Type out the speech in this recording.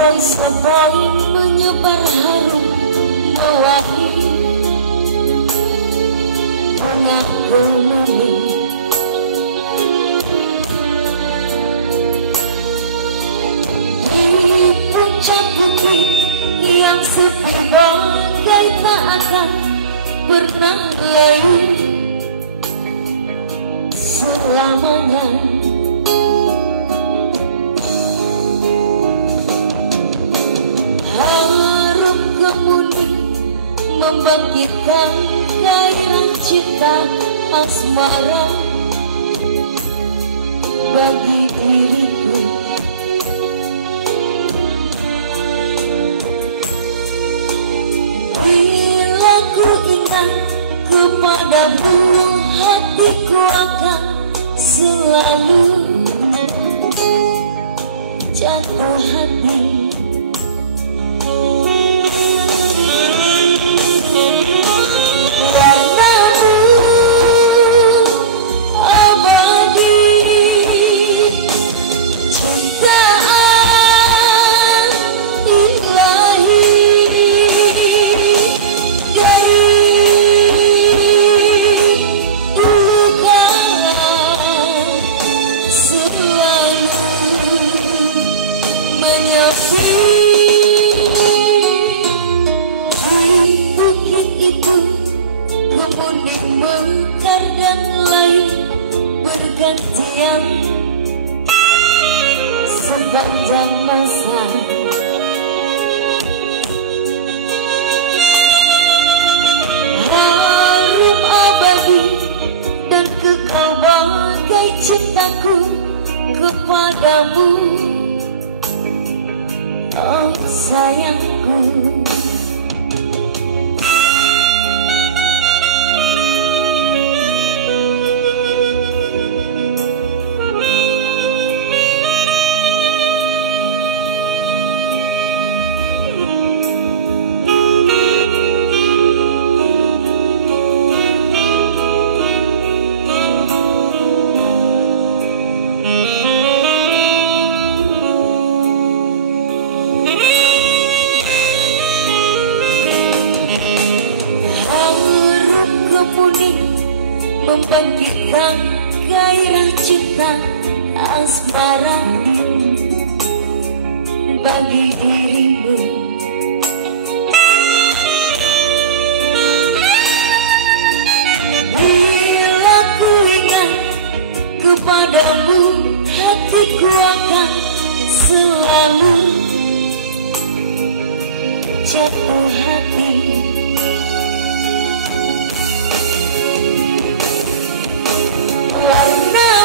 Sepoi-sepoi menyebar harum mewangi bunga kemuning. Di puncak bukit yang sepi bagai tak akan pernah lalu selamanya. Harum kemuning membangkitkan gairah cinta asmara bagi diriku. Bila ku ingat kepadamu, hatiku akan selalu jatuh hati. Warnamu abadi, cintaan ilahi, dari dulu kala selalu menyepi. Kemuning mekar dan layu bergantian sepanjang masa. Harum abadi dan kekal bagai cintaku kepadamu, oh sayangku. Membangkitkan gairah cinta asmara bagi dirimu. Bila ku ingat kepadamu, hatiku akan selalu jatuh hati. Warna